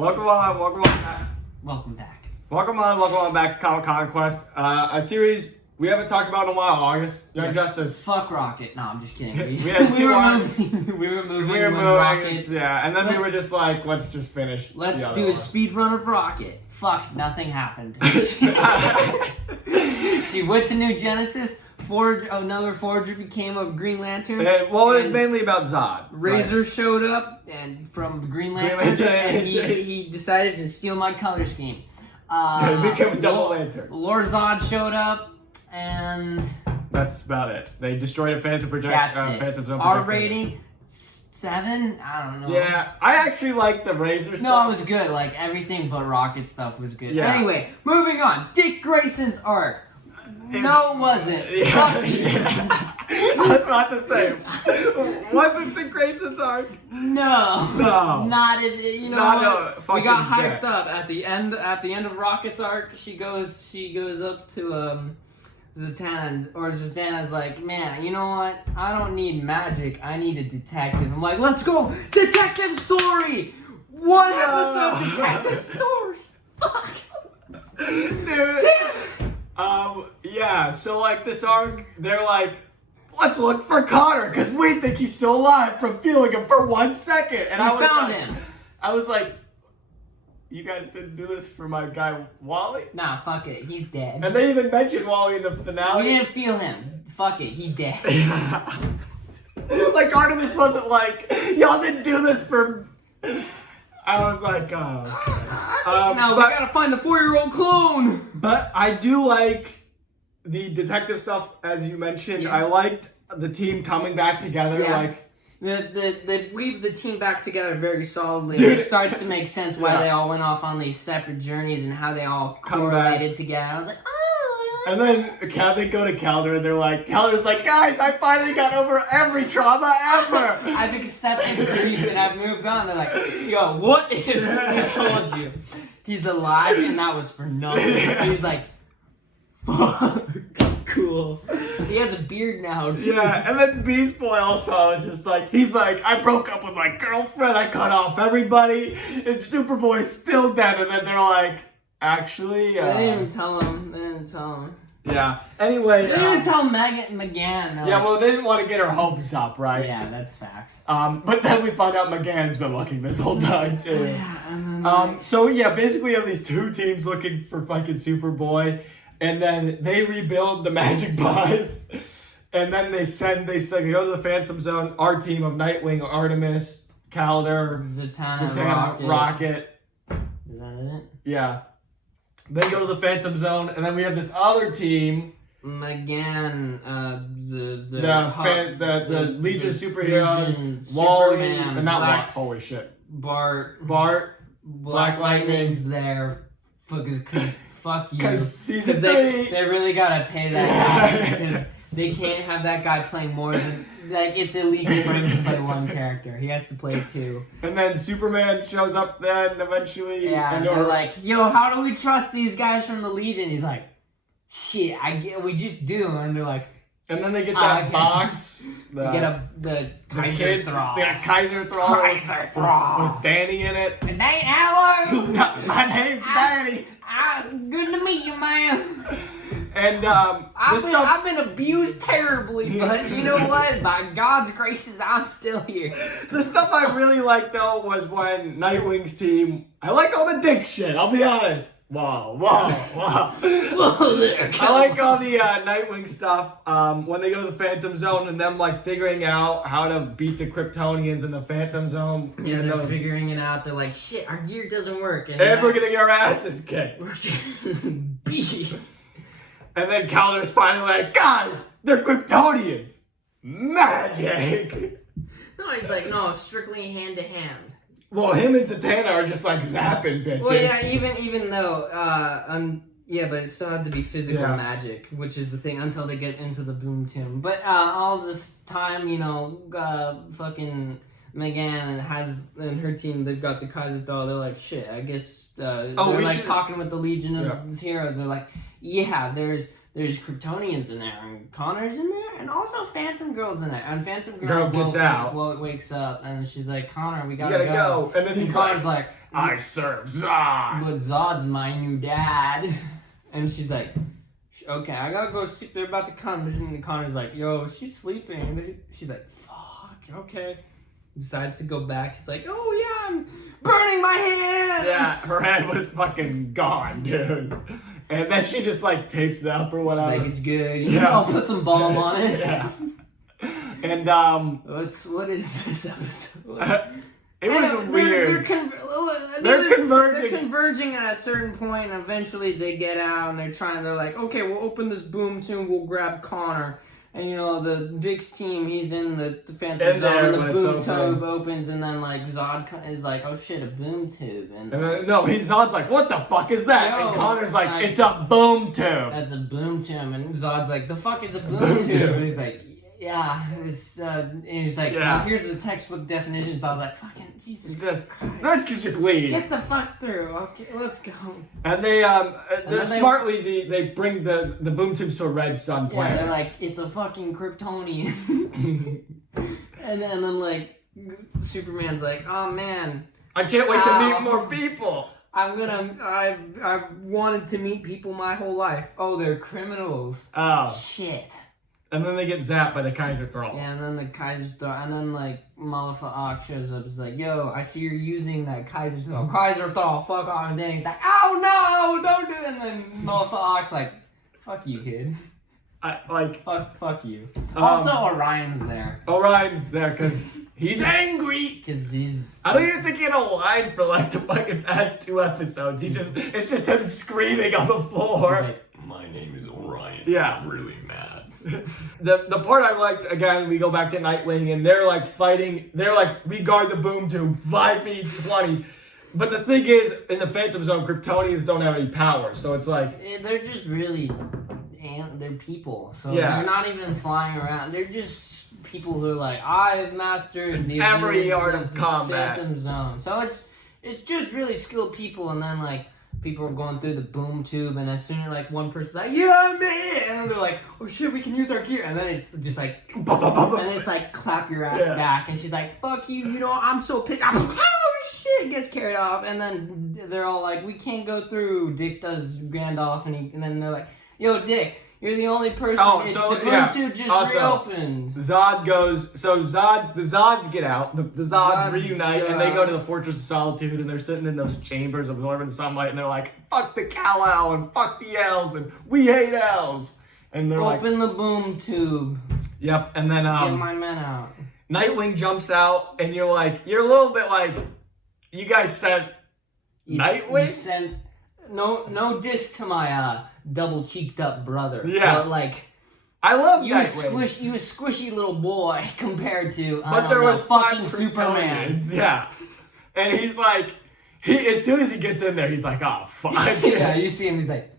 Welcome on back. Welcome back. Welcome on back to Comic Conquest. A series we haven't talked about in a while. August, Young Justice. Fuck Rocket. No, I'm just kidding. We had two arcs. We were moving Rocket. Yeah, and then we were just like, let's just finish. Let's do a speed run of Rocket. Fuck, nothing happened. She went to New Genesis. Another forger became a Green Lantern. Well, it was mainly about Zod. Razor showed up and from Green Lantern, and he decided to steal my color scheme. He became Double Lantern. Lord Zod showed up, and that's about it. They destroyed a Phantom projector. That's it. Phantom Zone R rating 7. I don't know. Yeah, I actually like the Razor stuff. No, it was good. Like everything but Rocket stuff was good. Yeah. Anyway, moving on. Dick Grayson's arc. No, it wasn't. Yeah, yeah. I was about to say, wasn't the Grayson's arc? No, not it. You know what? We got hyped up at the end. At the end of Rocket's arc, she goes up to Zatanna, or Zatanna's like, man, you know what? I don't need magic. I need a detective. I'm like, let's go, detective story. One episode detective story. Fuck, dude. Damn. Yeah, so like this arc, they're like, let's look for Connor because we think he's still alive from feeling him for 1 second. And I found him. I was like, you guys didn't do this for my guy Wally? Nah, fuck it, he's dead. And they even mentioned Wally in the finale. We didn't feel him. Fuck it, he's dead. Like Artemis wasn't like, y'all didn't do this for. I was like, oh. Now we gotta find the 4-year-old clone. But I do like the detective stuff, as you mentioned. Yeah. I liked the team coming back together. Yeah. Like they weave the team back together very solidly. Dude, it starts to make sense why they all went off on these separate journeys and how they all correlated together. I was like, oh. And then they go to Calder and they're like, Calder's like, guys, I finally got over every trauma ever. I've accepted grief and I've moved on. They're like, yo, what is it I told you? He's alive, and that was for nothing. He's like, fuck, cool. He has a beard now, too. Yeah, and then Beast Boy also is just like, he's like, I broke up with my girlfriend, I cut off everybody, and Superboy's still dead. And then they're like, actually, They didn't even tell him. Yeah. Anyway, they didn't even tell McGann. Yeah, well, they didn't want to get her hopes up, right? Yeah, that's facts. But then we find out McGann's been looking this whole time too. Yeah, and then so yeah, basically we have these two teams looking for fucking Superboy, and then they rebuild the Magic Boss, and then they go to the Phantom Zone. Our team of Nightwing, Artemis, Calder, Zatanna, Rocket. Is that it? Yeah. They go to the Phantom Zone, and then we have this other team. McGann, the Legion of Superheroes, Wally, and not Black. Holy shit. Bart, Black Lightning's there. Fuck you. Because season 3. They really gotta pay that guy because they can't have that guy playing more than. Like, it's illegal for him to play one character. He has to play 2. And then Superman shows up then eventually. Yeah, and they're like, yo, how do we trust these guys from the Legion? He's like, shit, we just do. And they're like... And then they get that box. They get the Kaiser Thrall. They got Kaiser Thrall. With Danny in it. And they, hello! My name's Danny. Good to meet you, man. And I've been abused terribly, but you know what? By God's graces, I'm still here. The stuff I really liked though was when Nightwing's team. I like all the dick shit. I'll be honest. Wow. Whoa there. I like all the Nightwing stuff. When they go to the Phantom Zone and them like figuring out how to beat the Kryptonians in the Phantom Zone. Yeah, they're figuring it out. They're like, shit, our gear doesn't work. And we're gonna get our asses kicked. Beast. And then Calder's finally like, guys, they're Kryptonians. Magic. No, he's like, no, strictly hand to hand. Well, him and Zatanna are just like zapping bitches. Well, yeah, even though, yeah, but it still had to be physical magic, which is the thing until they get into the Boom Tomb. But all this time, you know, fucking McGann and her team, they've got the Kaiser doll. They're like, shit, I guess. They're like talking with the Legion of Heroes. They're like, yeah, there's Kryptonians in there, and Connor's in there, and also Phantom Girl's in there. And Phantom Girl gets out. Well, wakes up, and she's like, Connor, we gotta go. And then Connor's like, I serve Zod. But Zod's my new dad. And she's like, okay, I gotta go sleep. They're about to come. And Connor's like, yo, she's sleeping. She's like, fuck, okay. Decides to go back. He's like, oh yeah, I'm burning my hand. Yeah, her hand was fucking gone, dude. And then she just like tapes it up or whatever. She's like, it's good. Yeah. I'll put some balm on it. Yeah. And what is this episode? it was weird. They're converging at a certain point, and eventually they get out and they're like, okay, we'll open this boom tube, we'll grab Connor. And you know, the Dick's team, he's in the Phantom Zone, and the boom tube opens, and then like Zod is like, oh shit, a boom tube. And no, Zod's like, what the fuck is that? Yo, and Connor's like, it's a boom tube. That's a boom tube. And Zod's like, the fuck is a boom tube? And he's like, yeah, it's, and he's like, well, here's the textbook definition. So I was like, fucking Jesus Christ. Let's just leave. Get the fuck through. Okay, let's go. And they smartly they bring the boom tubes to a red sun planet. Yeah, they're like, it's a fucking Kryptonian. and then like, Superman's like, oh man. I can't wait to meet more people. I've wanted to meet people my whole life. Oh, they're criminals. Oh. Shit. And then they get zapped by the Kaiser Thrall. Yeah, and then the Kaiser Thrall, and then like Maleficent shows up. Is like, yo, I see you're using that Kaiser Thrall. Kaiser Thrall, fuck off. And then he's like, oh no, don't do it. And then Maleficent's like, fuck you, kid. Fuck you. Also, Orion's there. Orion's there because he's angry. Because he's. I don't even think he had a line for like the fucking past 2 episodes. It's just him screaming on the floor. He's like, my name is Orion. Yeah. I'm really mad. The part I liked, again, we go back to Nightwing, and they're like fighting. They're like, we guard the boom tube, 5 feet 20. But the thing is, in the Phantom Zone, Kryptonians don't have any powers, so it's like they're just really, they're people. So yeah. They're not even flying around. They're just people who are like, I've mastered the every art of combat. Phantom Zone. So it's just really skilled people, and then like. People are going through the boom tube, and as soon as like one person's like, yeah, I made it, and then they're like, oh shit, we can use our gear, and then it's just like, and it's like, clap your ass back, and she's like, fuck you, you know, I'm so pissed, oh shit, gets carried off, and then they're all like, we can't go through. Dick does Gandalf, and then they're like, yo, Dick, you're the only person. Oh, so the boom tube just also, reopened. Zod goes. So the Zods get out. The Zods reunite, and they go to the Fortress of Solitude, and they're sitting in those chambers absorbing the sunlight, and they're like, "Fuck the Kal-El and fuck the elves, and we hate elves." And they're open the boom tube. Yep. And then get my men out. Nightwing jumps out, and you're a little bit like, you guys sent Nightwing. You sent no diss to my double cheeked up brother. Yeah. But like I love you Nightwing. You a squishy little boy compared to fucking Superman. Yeah. And he's like as soon as he gets in there, he's like, oh fuck. Yeah, you see him, he's like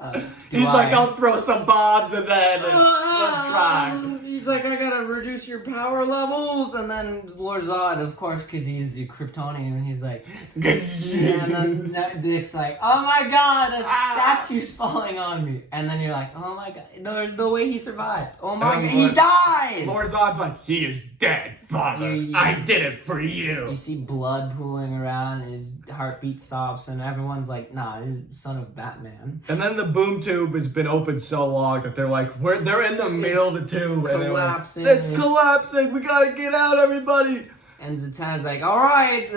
like, I'll throw some bombs and then let's try. He's like, I gotta reduce your power levels, and then Lord Zod, of course, because he's a Kryptonian, and he's like, and then Dick's like, oh my god, a statue's falling on me, and then you're like, oh my god, no, there's no way he survived. Oh my god, he died. Lord Zod's like, he is dead, father. I did it for you. You see blood pooling around, and his heartbeat stops, and everyone's like, nah, he's son of Batman. And then the boom tube has been open so long that they're like, they're in the middle of the tube, and they're like, it's collapsing. We gotta get out, everybody. And Zatanna's like, all right,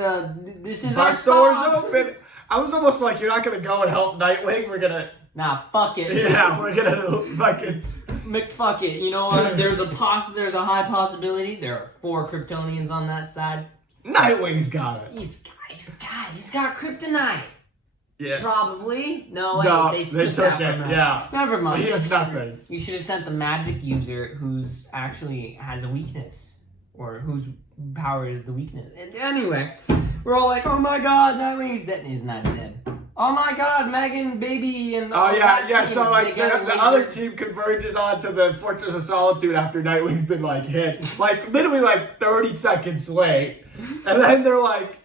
this is our door's open. I was almost like, you're not gonna go and help Nightwing. We're gonna. Nah, fuck it. Yeah, we're gonna fucking. McFuck it. You know what? There's a high possibility. There are 4 Kryptonians on that side. Nightwing's got it. He's got kryptonite. Yeah. Probably. No, they took that from it. him. Yeah. Never mind. He has nothing. You should have sent the magic user who's actually has a weakness, or whose power is the weakness. And anyway, we're all like, oh my god, Nightwing's dead. He's not dead. Oh my god, Megan, baby, and oh yeah. So like the other team converges onto the Fortress of Solitude after Nightwing's been like hit, like literally like 30 seconds late, and then they're like,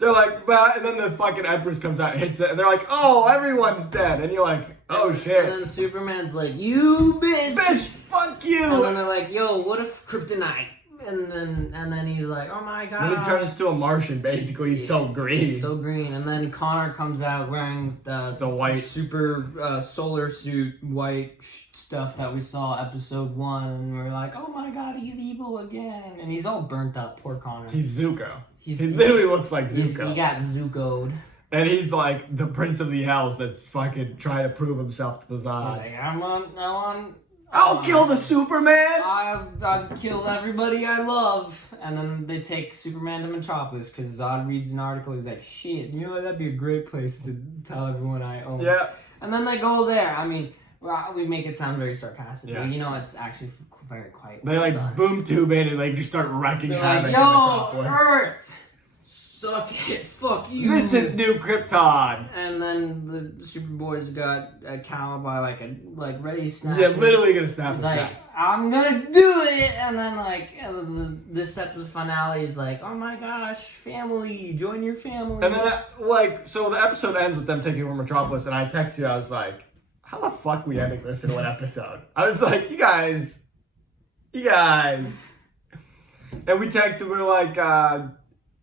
and then the fucking Empress comes out and hits it, and they're like, oh, everyone's dead, and you're like, oh shit. And then Superman's like, you bitch, fuck you. And then they're like, yo, what if kryptonite? and then he's like, oh my god. Then he turns into a Martian, basically. He's so green. He's so green. And then Connor comes out wearing the white super solar suit white stuff that we saw episode 1. And we're like, oh my god, he's evil again. And he's all burnt up. Poor Connor. He's Zuko. He literally looks like Zuko. He got Zuko'd. And he's like the Prince of the Hells that's fucking trying to prove himself to the Zods. Like, I'll kill the Superman! I've killed everybody I love. And then they take Superman to Metropolis because Zod reads an article. He's like, shit, you know what? That'd be a great place to tell everyone I own. Yeah. And then they go there. I mean, we make it sound very sarcastic, yeah. But you know, it's actually very quite They like done. boom tube in and like just start wrecking havoc. Like, yo, Earth! Suck it, fuck you. This is new Krypton. And then the Superboy's got a cow by like ready to snap. Yeah, literally gonna snap. He's like, I'm gonna do it, and then like this episode finale is like, oh my gosh, family, join your family. And then so the episode ends with them taking over Metropolis, and I text you, I was like, how the fuck we ending this in one episode? I was like, you guys, and we texted, we were like,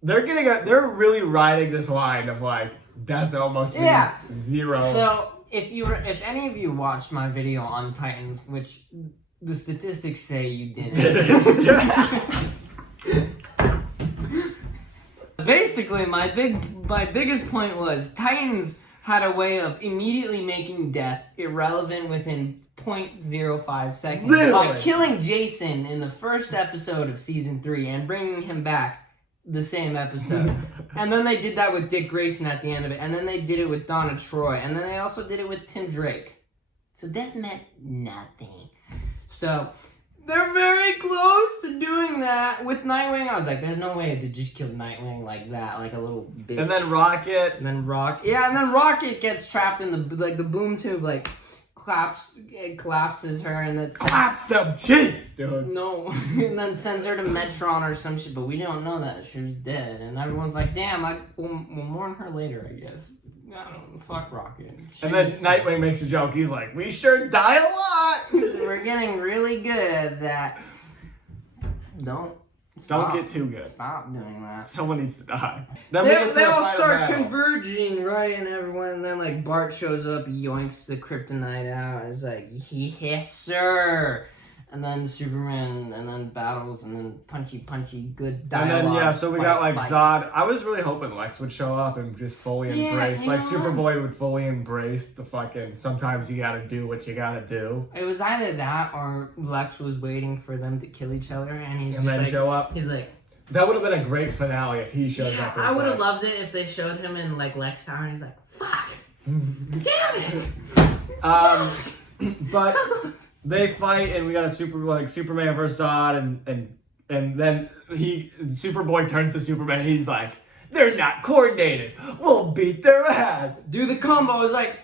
they're really riding this line of like death almost means zero. So if any of you watched my video on Titans, which the statistics say you didn't. Basically, my biggest point was Titans had a way of immediately making death irrelevant within 0.05 seconds. Literally. By killing Jason in the first episode of season 3 and bringing him back the same episode. And then they did that with Dick Grayson at the end of it. And then they did it with Donna Troy. And then they also did it with Tim Drake. So death meant nothing. So they're very close to doing that with Nightwing. I was like, there's no way they just killed Nightwing like that, like a little bitch. And then Rocket. And then Rocket gets trapped in the boom tube, like collapses her, and then Slaps them cheeks, dude. no, and then sends her to Metron or some shit. But we don't know that she was dead, and everyone's like, damn, we'll mourn her later, I guess. I don't know, fuck Rocket. And then Nightwing makes a joke. He's like, we sure die a lot. We're getting really good at that. Don't get too good. Stop doing that. Someone needs to die. They all start converging, right? And and then like Bart shows up, yoinks the kryptonite out, and it's like, yes, sir. And then Superman, and then battles, and then punchy, good dialogue. And then, so we got like fight. Zod. I was really hoping Lex would show up and just fully embrace. Like Superboy would fully embrace the fucking, sometimes you gotta do what you gotta do. It was either that or Lex was waiting for them to kill each other, and then show up. He's like, that would have been a great finale if he shows up. I would have loved it if they showed him in like Lex Tower, and he's like, fuck, damn it. But they fight, and we got a Superman versus Zod, and then Superboy turns to Superman, and he's like, they're not coordinated. We'll beat their ass. Do the combo. I was like,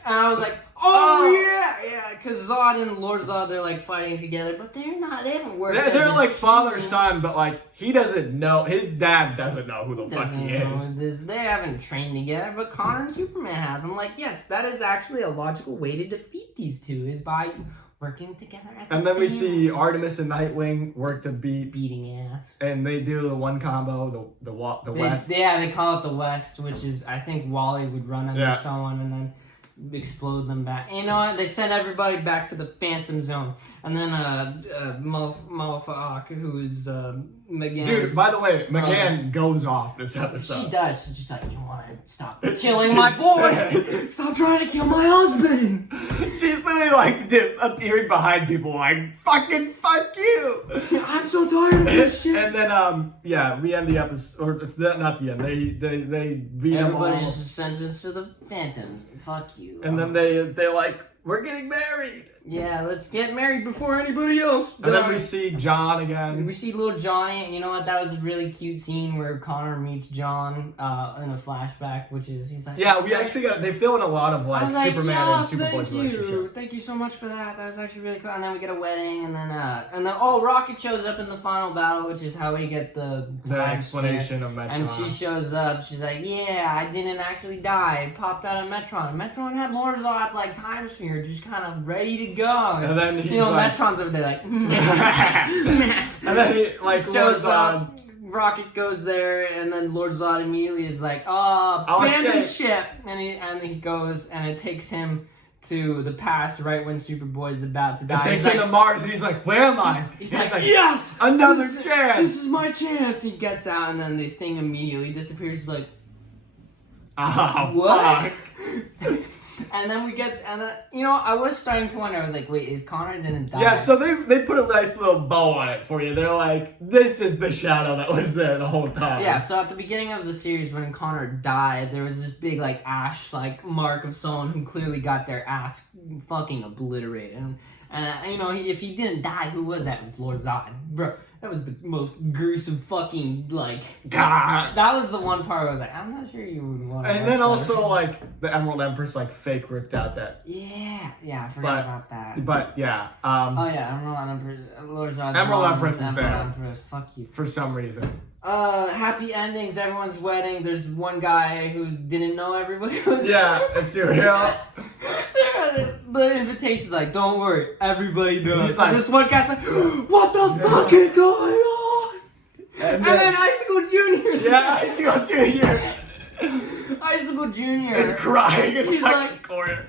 yeah, because Zod and Lord Zod, they're like fighting together, but they haven't worked. They're like father son, but like he doesn't know. His dad doesn't know who the fuck he is. They haven't trained together, but Connor and Superman have. I'm like, yes, that is actually a logical way to defeat these two is by working together as and then we see Artemis and Nightwing work to beating ass. And they do the one combo, the West. Yeah, they call it the West, which is, I think Wally would run under someone and then explode them back. You know what? They send everybody back to the Phantom Zone. And then Malafak, who is McGann. Dude, by the way, McGann goes off this episode. She does. She's just like, you want to stop killing my boy? Stop trying to kill my husband. She's literally like appearing behind people like, fucking fuck you. I'm so tired of this shit. And then, we end the episode, or it's not the end. They beat them all. Everybody's just sentenced to the Phantoms. Fuck you. And then they're like, we're getting married. Yeah, let's get married before anybody else does. And then we see John again. We see little Johnny, and you know what? That was a really cute scene where Connor meets John in a flashback, which is, he's like... Yeah, we actually they fill in a lot of like Superman and Superboy's relationship. Thank you so much for that. That was actually really cool. And then we get a wedding, and then Rocket shows up in the final battle, which is how we get the explanation of Metron. And she shows up, she's like, yeah, I didn't actually die. I popped out of Metron. Metron had Lord Zod's like time sphere they're just kind of ready to go. And then he's Metron's over there like, Mass. And then he like shows up. Rocket goes there, and then Lord Zod immediately is like, abandon ship, and he goes, and it takes him to the past right when Superboy is about to die. It takes him to Mars, and he's like, where am I? He's like, yes! Another chance! This is my chance! He gets out, and then the thing immediately disappears. He's like, what? And then we get, I was starting to wonder. I was like, wait, if Connor didn't die. Yeah, so they put a nice little bow on it for you. They're like, this is the shadow that was there the whole time. Yeah, so at the beginning of the series, when Connor died, there was this big, like, ash, like, mark of someone who clearly got their ass fucking obliterated. And if he didn't die, who was that? Lord Zod. Bro, that was the most gruesome fucking, like... God. That was the one part where I was like, I'm not sure you would want to And then also, like, the Emerald Empress, like, fake ripped out that... Yeah, I forgot about that. But, yeah. Emerald Empress... Lord Zod's Emerald mom Empress is there. Empress. Fuck you. For some reason. Happy endings, everyone's wedding. There's one guy who didn't know everybody was... Yeah, it's real. The invitation's like, don't worry, everybody knows. He's like, this one guy's like, what the fuck is going on? And then Icicle Jr.'s Icicle Jr. Icicle Jr. is crying in He's the like, corner.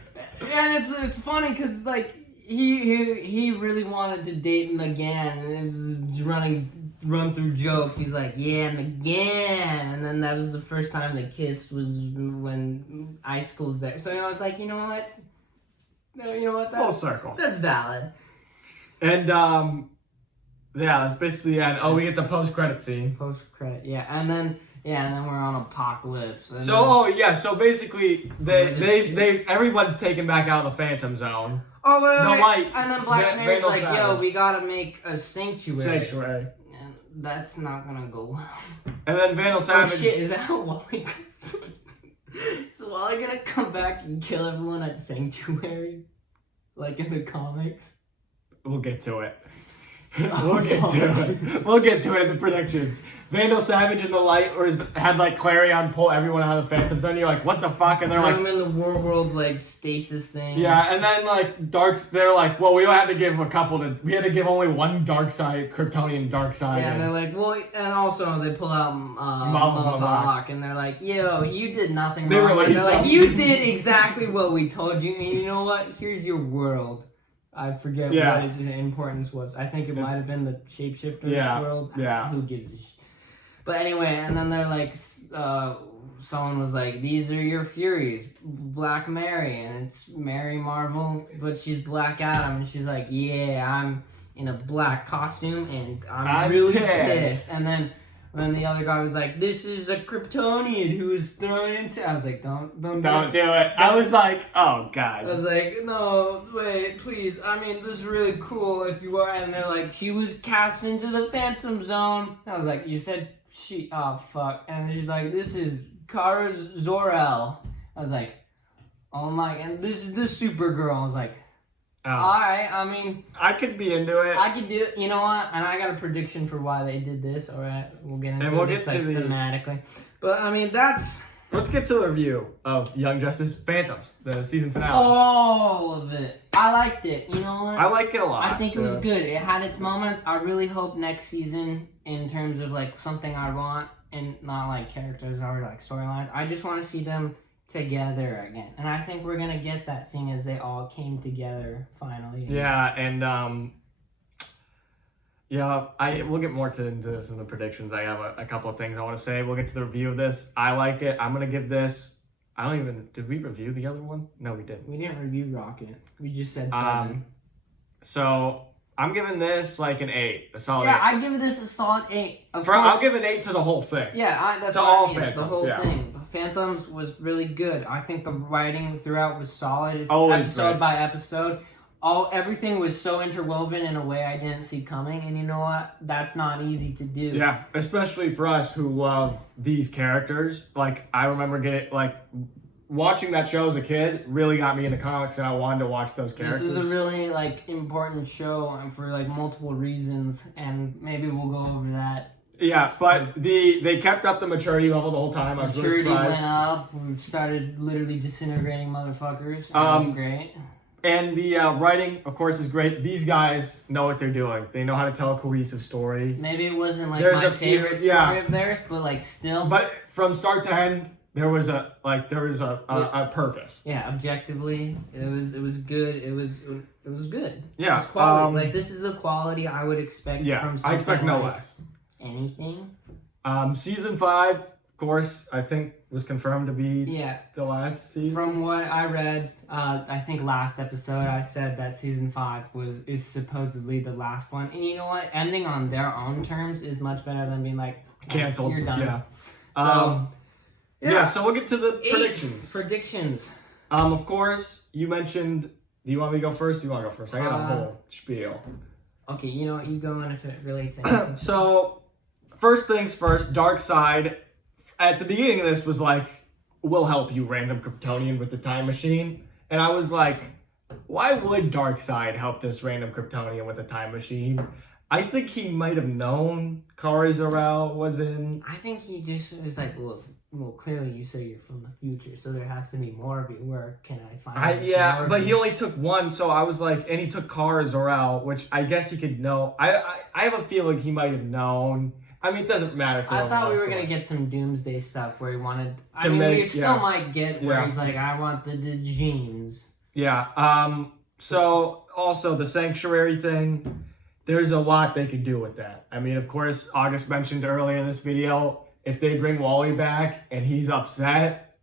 And it's funny because, like, he really wanted to date McGann, and it was run through joke. He's like, yeah, McGann, and then that was the first time they kissed was when Icicle was there. So I was like, you know what? Full circle. That's valid. And that's basically the end. Oh, we get the post-credit scene. Post-credit, yeah, and then we're on Apocalypse. And so basically they everyone's taken back out of the Phantom Zone. Oh, wait. The light. And then Black Canary's like, yo, we gotta make a sanctuary. And that's not gonna go well. And then Vandal Savage. Oh shit, is that how Wally... So Wally gonna come back and kill everyone at Sanctuary? Like in the comics? We'll get to it. We'll get to it in the predictions. Vandal Savage in the light had like Clarion pull everyone out of the Phantom Zone. You're like, what the fuck? And they're like, I'm in the world's like stasis thing. Yeah, and then like they're like, well, we had to give only one dark side, Kryptonian dark side. Yeah, and they're like, well, and also they pull out Malafak, and they're like, yo, you did nothing wrong. And they're like, you did exactly what we told you, and you know what? Here's your world. I forget what its importance was. I think it might have been the shapeshifter world. Yeah. Who gives a shit? But anyway, and then they're like, someone was like, these are your Furies, Black Mary, and it's Mary Marvel, but she's Black Adam, and she's like, yeah, I'm in a black costume, and I'm really pissed. And then the other guy was like, this is a Kryptonian who was thrown into... I was like, don't do it. I was like, oh, God. I was like, no, wait, please. I mean, this is really cool if you are. And they're like, she was cast into the Phantom Zone. I was like, you said she... Oh, fuck. And she's like, this is Kara Zor-El. I was like, oh my... And this is the Supergirl. I was like... Oh. Alright, I mean... I could be into it. I could do it. You know what? And I got a prediction for why they did this. Alright, we'll get into this thematically. But, I mean, that's... Let's get to the review of Young Justice Phantoms, the season finale. All of it. I liked it. You know what? I like it a lot. I think it was good. It had its moments. I really hope next season, in terms of, like, something I want, and not, like, characters or, like, storylines, I just want to see them together again, and I think we're gonna get that, seeing as they all came together finally. Yeah, and we'll get more into this in the predictions. I have a couple of things I want to say. We'll get to the review of this. I like it. I'm gonna give this. Did we review the other one? No, we didn't. We didn't review Rocket. We just said 7. So I'm giving this like an 8, a solid. Yeah, 8. I give this a solid 8. I'll give an 8 to the whole thing. Yeah, that's to what all I mean. Phantoms, the whole thing. The Phantoms was really good. I think the writing throughout was solid. Always episode good. by episode. Everything was so interwoven in a way I didn't see coming, and you know what? That's not easy to do. Yeah, especially for us who love these characters. Like, I remember watching that show as a kid really got me into comics, and I wanted to watch those characters. This is a really, like, important show, and for, like, multiple reasons, and maybe we'll go over that. Yeah, but they kept up the maturity level the whole time. I was really surprised. Maturity went up. We started literally disintegrating motherfuckers. It was great. And the writing, of course, is great. These guys know what they're doing. They know how to tell a cohesive story. Maybe it wasn't like There's my a few- favorite story yeah. of theirs, but like still. But from start to end, there was a purpose. Yeah, objectively, it was good. It was good. Yeah, It was quality. Like this is the quality I would expect from I something expect no like less. anything. Season 5, of course, I think was confirmed to be Yeah. the last season. From what I read, I think last episode I said that season 5 is supposedly the last one, and you know what? Ending on their own terms is much better than being like Canceled. You're done. Yeah. So Yeah, so we'll get to the 8 predictions. Predictions. Of course, you mentioned. Do you want me to go first? Do you want to go first? I got a whole spiel. Okay, you know what? You go in if it relates to anything. So, first things first. Darkseid, at the beginning of this, was like, "We'll help you, random Kryptonian, with the time machine," and I was like, "Why would Darkseid help this random Kryptonian with the time machine?" I think he might have known Kari Zor-El was in. I think he just was like, well, clearly you say you're from the future, so there has to be more of you. Where can I find this more of but you? he only took one, so I was like, and he took Kari Zor-El, which I guess he could know. I have a feeling he might have known. I mean, it doesn't matter. I thought we were going to get some Doomsday stuff where he wanted... To we still might get where Yeah. he's like, I want the genes. Yeah. So, also, the Sanctuary thing, there's a lot they could do with that. I mean, of course, August mentioned earlier in this video, if they bring Wally back and he's upset,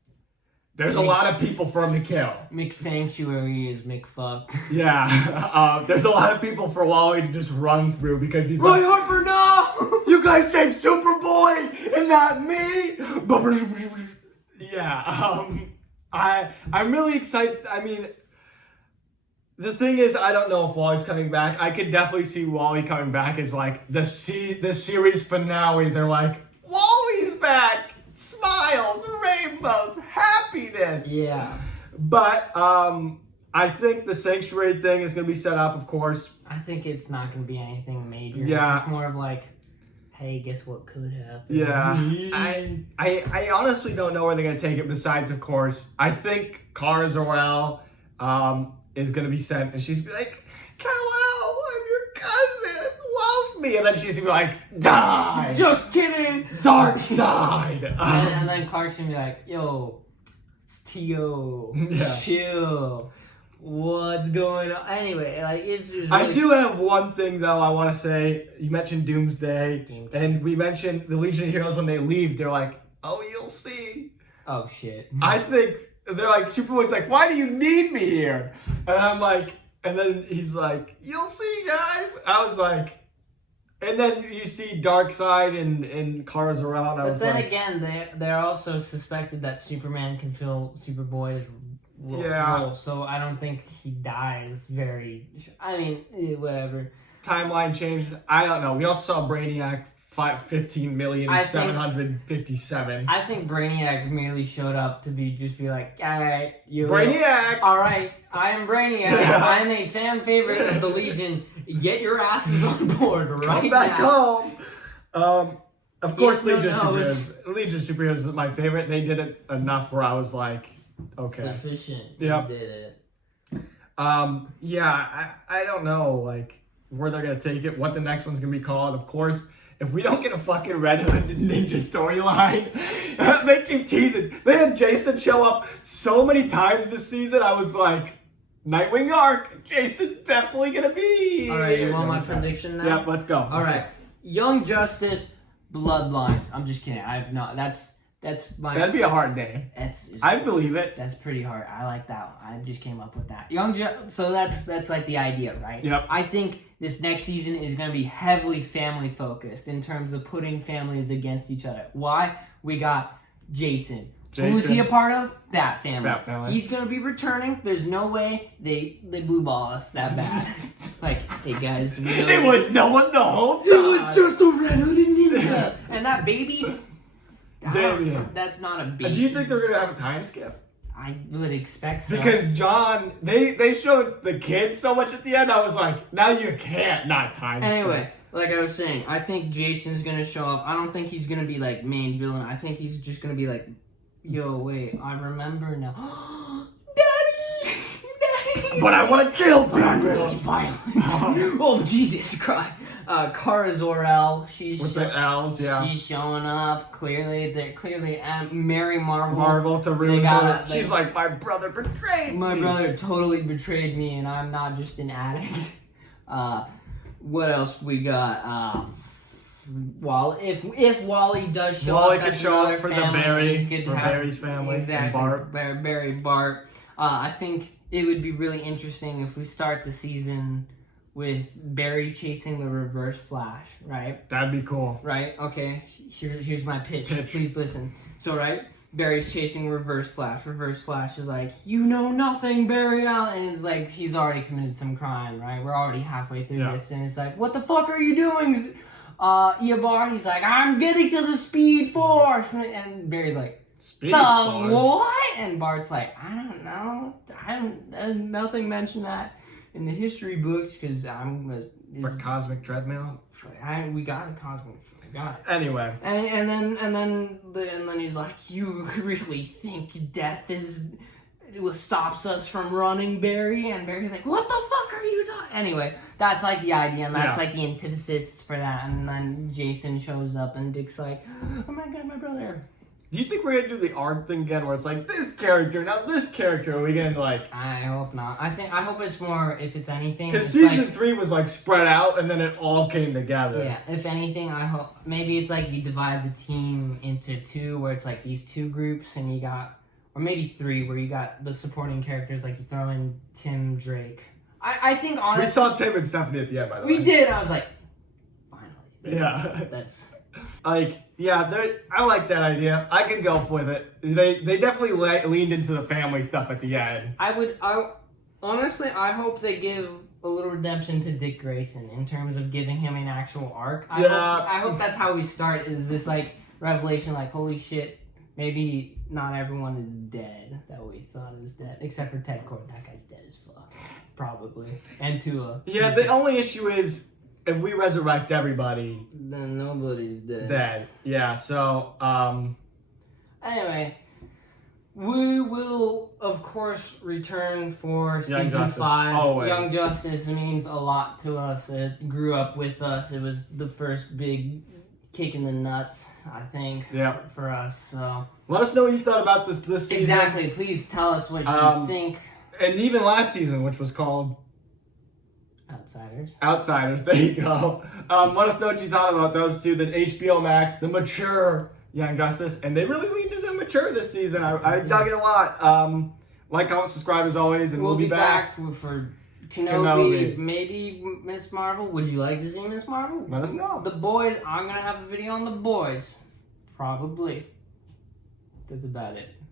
there's a lot of people for him to kill. McSanctuary is McFucked. Yeah. There's a lot of people for Wally to just run through because he's Roy like, Harper, no! you guys saved Superboy and not me. Yeah. I'm really excited. I mean, the thing is, I don't know if Wally's coming back. I could definitely see Wally coming back as like the series finale. They're like, Wally's back. Smiles, rainbows, happiness. Yeah. But I think the Sanctuary thing is going to be set up, of course. I think it's not going to be anything major. Yeah. It's more of like, hey, guess what could happen? Yeah. I honestly don't know where they're going to take it besides, of course, I think Kara Zor-El is going to be sent and she's like, Kal-El, I'm your cousin. Love me. And then she's going to be like, die. Just kidding. Darkseid. And then Clark's going to be like, yo, it's T.O. Yeah. Chill. What's going on? Anyway, like, it's really... I do have one thing, though, I want to say. You mentioned Doomsday, and we mentioned the Legion of Heroes when they leave. They're like, oh, you'll see. Oh, shit. I think they're like, Superboy's like, why do you need me here? And I'm like, and then he's like, you'll see, guys. I was like, and then you see Darkseid and Kara Zor-El, and I But was then like, again, they're also suspected that Superman can fill Superboy's role. Yeah. So I don't think he dies very... I mean, whatever. timeline changes. I don't know. We also saw Brainiac 15,757. I think Brainiac merely showed up to be like, alright, you... Brainiac! Alright, I am Brainiac. Yeah. I'm a fan favorite of the Legion. Get your asses on board right Come back now. home. Of course, Yes, no Legion of knows. Superheroes. Legion of Superheroes is my favorite. They did it enough where I was like, okay. Sufficient. Yep. You did it. Yeah, I don't know, like, where they're gonna take it, what the next one's gonna be called. Of course, if we don't get a fucking Red Hood Ninja storyline, they keep teasing. They had Jason show up so many times this season. I was like, Nightwing arc, Jason's definitely gonna be. Alright, you want my No, prediction now? Yep, let's go. Alright. Young Justice, Bloodlines. I'm just kidding. I've not. That's my. That'd be a hard name. I believe it. That's pretty hard. I like that one. I just came up with that. So that's like the idea, right? Yep. I think this next season is going to be heavily family focused in terms of putting families against each other. Why? We got Jason. Who is he a part of? Bat Family. Bat Family. He's going to be returning. There's no way they blue ball us that bad. Like, hey guys, we know It was no one the whole time. it was just a Red Hooded Ninja. And that baby... Damien. That's not a baby. Do you think they're gonna have a time skip? I would expect so. Because John, they showed the kid so much at the end. I was like, now you can't not time skip. Anyway, like I was saying, I think Jason's gonna show up. I don't think he's gonna be like main villain. I think he's just gonna be like, yo, wait, I remember now. Daddy! Daddy! But I want to kill people. I'm really violent. Oh, Jesus Christ. Kara Zor-El, With the L's, yeah. she's showing up. Clearly, Mary Marvel to ruin her. She's like, my brother betrayed me. My brother totally betrayed me, and I'm not just an addict. What else we got? If Wally does show Wally up, could show up for Barry's family. Exactly. And Bart. Barry, Bart. I think it would be really interesting if we start the season with Barry chasing the Reverse Flash, right? That'd be cool. Right? Okay. Here's my pitch. Please listen. So, right? Barry's chasing Reverse Flash. Reverse Flash is like, you know nothing, Barry Allen. And it's like, he's already committed some crime, right? We're already halfway through this. And it's like, what the fuck are you doing? Eobard, he's like, I'm getting to the Speed Force. And Barry's like, Speed Force? What? And Bart's like, I don't know. There's nothing mentioned that in the history books because For Cosmic Treadmill? We got a Cosmic. I got it. Anyway. And then he's like, you really think death is what stops us from running, Barry? And Barry's like, what the fuck are you talking? Anyway, that's like the idea, and that's like the antithesis for that. And then Jason shows up, and Dick's like, oh my god, my brother. Do you think we're gonna do the ARC thing again, where it's like this character, now this character? Are we gonna like? I hope not. I hope it's more, if it's anything. Because season 3 was like spread out, and then it all came together. Yeah. If anything, I hope maybe it's like you divide the team into two, where it's like these two groups, and you got, or maybe 3, where you got the supporting characters, like you throw in Tim Drake. I think honestly. We saw Tim and Stephanie at the end, by the way. We did. I was like, finally. Yeah. That's. Like, yeah, I like that idea. I can go with it. They definitely leaned into the family stuff at the end. Honestly, I hope they give a little redemption to Dick Grayson in terms of giving him an actual arc. I hope that's how we start, is this like revelation, like, holy shit, maybe not everyone is dead that we thought is dead, except for Ted Kord. That guy's dead as fuck. Probably. And Tua. Yeah, the only issue is, if we resurrect everybody, then nobody's dead. Dead. Yeah, so, Anyway, we will, of course, return for Young season Justice, 5. always. Young Justice means a lot to us. It grew up with us. It was the first big kick in the nuts, I think, for us. So let us know what you thought about this season. Exactly. Please tell us what you think. And even last season, which was called Outsiders, there you go. Let us know what you thought about those two, the HBO Max, the mature Young Justice, and they really leaned into the mature this season. I dug it a lot. Like, comment, subscribe as always, and we'll be back for Kenobi, maybe Miss Marvel. Would you like to see Miss Marvel? Let us know. The Boys, I'm gonna have a video on The Boys. Probably. That's about it.